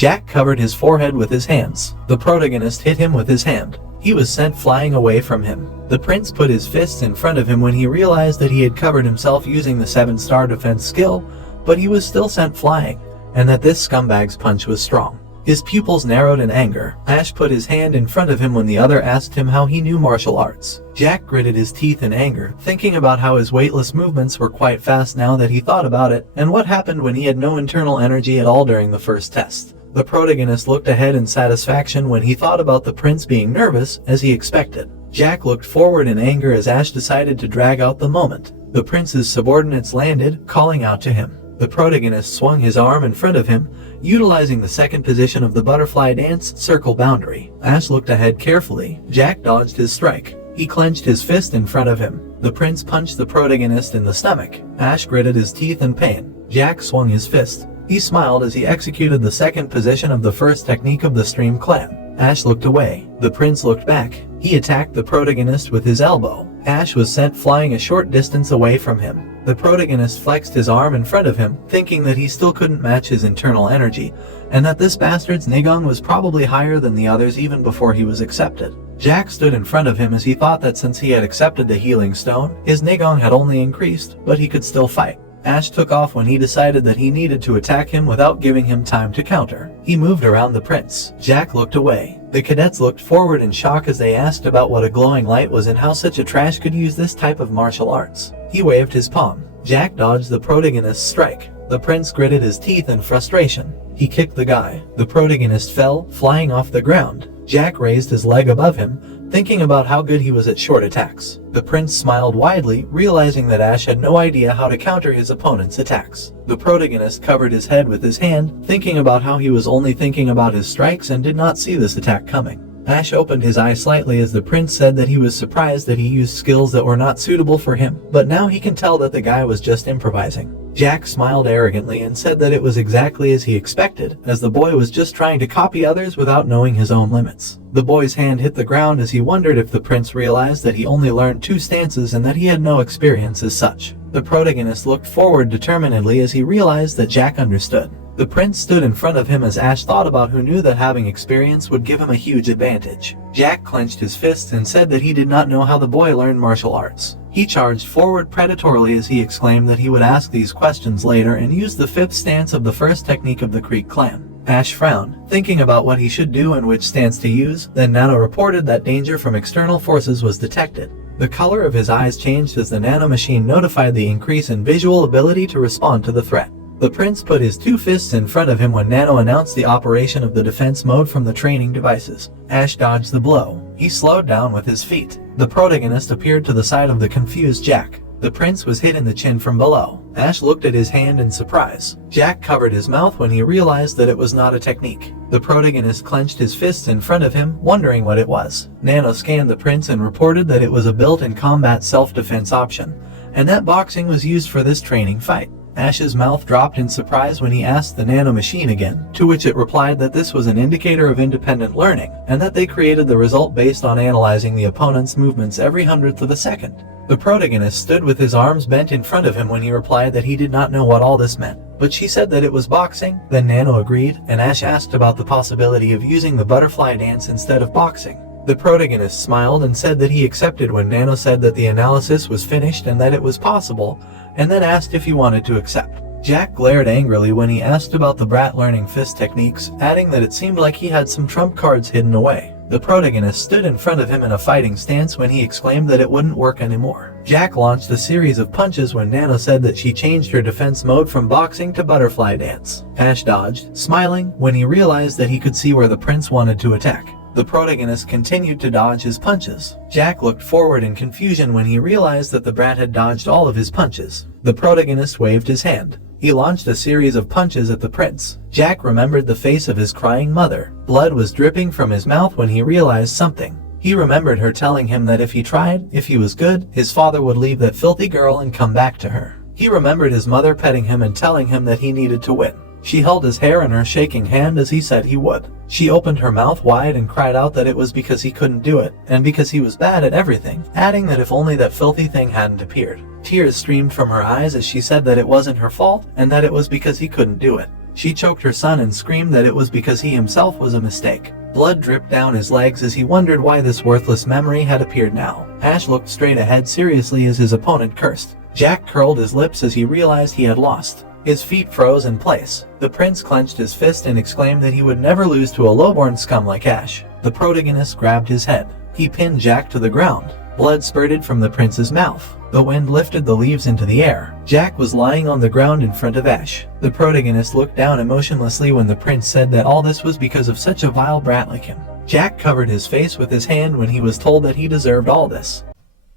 Jack covered his forehead with his hands. The protagonist hit him with his hand. He was sent flying away from him. The prince put his fists in front of him when he realized that he had covered himself using the 7-star defense skill, but he was still sent flying, and that this scumbag's punch was strong. His pupils narrowed in anger. Ash put his hand in front of him when the other asked him how he knew martial arts. Jack gritted his teeth in anger, thinking about how his weightless movements were quite fast now that he thought about it, and what happened when he had no internal energy at all during the first test. The protagonist looked ahead in satisfaction when he thought about the prince being nervous, as he expected. Jack looked forward in anger as Ash decided to drag out the moment. The prince's subordinates landed, calling out to him. The protagonist swung his arm in front of him, utilizing the second position of the butterfly dance circle boundary. Ash looked ahead carefully. Jack dodged his strike. He clenched his fist in front of him. The prince punched the protagonist in the stomach. Ash gritted his teeth in pain. Jack swung his fist. He smiled as he executed the second position of the first technique of the stream clam. Ash looked away. The prince looked back. He attacked the protagonist with his elbow. Ash was sent flying a short distance away from him. The protagonist flexed his arm in front of him, thinking that he still couldn't match his internal energy, and that this bastard's Nigong was probably higher than the others even before he was accepted. Jack stood in front of him as he thought that since he had accepted the healing stone, his Nigong had only increased, but he could still fight. Ash took off when he decided that he needed to attack him without giving him time to counter. He moved around the prince. Jack looked away. The cadets looked forward in shock as they asked about what a glowing light was and how such a trash could use this type of martial arts. He waved his palm. Jack dodged the protagonist's strike. The prince gritted his teeth in frustration. He kicked the guy. The protagonist fell, flying off the ground. Jack raised his leg above him, thinking about how good he was at short attacks. The prince smiled widely, realizing that Ash had no idea how to counter his opponent's attacks. The protagonist covered his head with his hand, thinking about how he was only thinking about his strikes and did not see this attack coming. Ash opened his eye slightly as the prince said that he was surprised that he used skills that were not suitable for him, but now he can tell that the guy was just improvising. Jack smiled arrogantly and said that it was exactly as he expected, as the boy was just trying to copy others without knowing his own limits. The boy's hand hit the ground as he wondered if the prince realized that he only learned 2 stances and that he had no experience as such. The protagonist looked forward determinedly as he realized that Jack understood. The prince stood in front of him as Ash thought about who knew that having experience would give him a huge advantage. Jack clenched his fists and said that he did not know how the boy learned martial arts. He charged forward predatorily as he exclaimed that he would ask these questions later and use the 5th stance of the first technique of the Creek clan. Ash frowned, thinking about what he should do and which stance to use. Then Nano reported that danger from external forces was detected. The color of his eyes changed as the Nano machine notified the increase in visual ability to respond to the threat. The prince put his 2 fists in front of him when Nano announced the operation of the defense mode from the training devices. Ash dodged the blow. He slowed down with his feet. The protagonist appeared to the side of the confused Jack. The prince was hit in the chin from below. Ash looked at his hand in surprise. Jack covered his mouth when he realized that it was not a technique. The protagonist clenched his fists in front of him, wondering what it was. Nano scanned the prince and reported that it was a built-in combat self-defense option, and that boxing was used for this training fight. Ash's mouth dropped in surprise when he asked the Nano machine again, to which it replied that this was an indicator of independent learning, and that they created the result based on analyzing the opponent's movements every 100th of a second. The protagonist stood with his arms bent in front of him when he replied that he did not know what all this meant, but she said that it was boxing. Then Nano agreed, and Ash asked about the possibility of using the butterfly dance instead of boxing. The protagonist smiled and said that he accepted when Nano said that the analysis was finished and that it was possible, and then asked if he wanted to accept. Jack glared angrily when he asked about the brat learning fist techniques, adding that it seemed like he had some trump cards hidden away. The protagonist stood in front of him in a fighting stance when he exclaimed that it wouldn't work anymore. Jack launched a series of punches when Nano said that she changed her defense mode from boxing to butterfly dance. Ash dodged, smiling, when he realized that he could see where the prince wanted to attack. The protagonist continued to dodge his punches. Jack looked forward in confusion when he realized that the brat had dodged all of his punches. The protagonist waved his hand. He launched a series of punches at the prince. Jack remembered the face of his crying mother. Blood was dripping from his mouth when he realized something. He remembered her telling him that if he tried, if he was good, his father would leave that filthy girl and come back to her. He remembered his mother petting him and telling him that he needed to win. She held his hair in her shaking hand as he said he would. She opened her mouth wide and cried out that it was because he couldn't do it, and because he was bad at everything, adding that if only that filthy thing hadn't appeared. Tears streamed from her eyes as she said that it wasn't her fault, and that it was because he couldn't do it. She choked her son and screamed that it was because he himself was a mistake. Blood dripped down his legs as he wondered why this worthless memory had appeared now. Ash looked straight ahead seriously as his opponent cursed. Jack curled his lips as he realized he had lost. His feet froze in place. The prince clenched his fist and exclaimed that he would never lose to a lowborn scum like Ash. The protagonist grabbed his head. He pinned Jack to the ground. Blood spurted from the prince's mouth. The wind lifted the leaves into the air. Jack was lying on the ground in front of Ash. The protagonist looked down emotionlessly when the prince said that all this was because of such a vile brat like him. Jack covered his face with his hand when he was told that he deserved all this.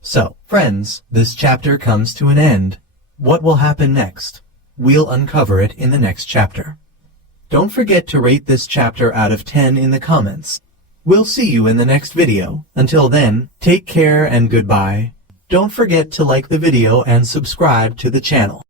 So, friends, this chapter comes to an end. What will happen next? We'll uncover it in the next chapter. Don't forget to rate this chapter out of 10 in the comments. We'll see you in the next video. Until then, take care and goodbye. Don't forget to like the video and subscribe to the channel.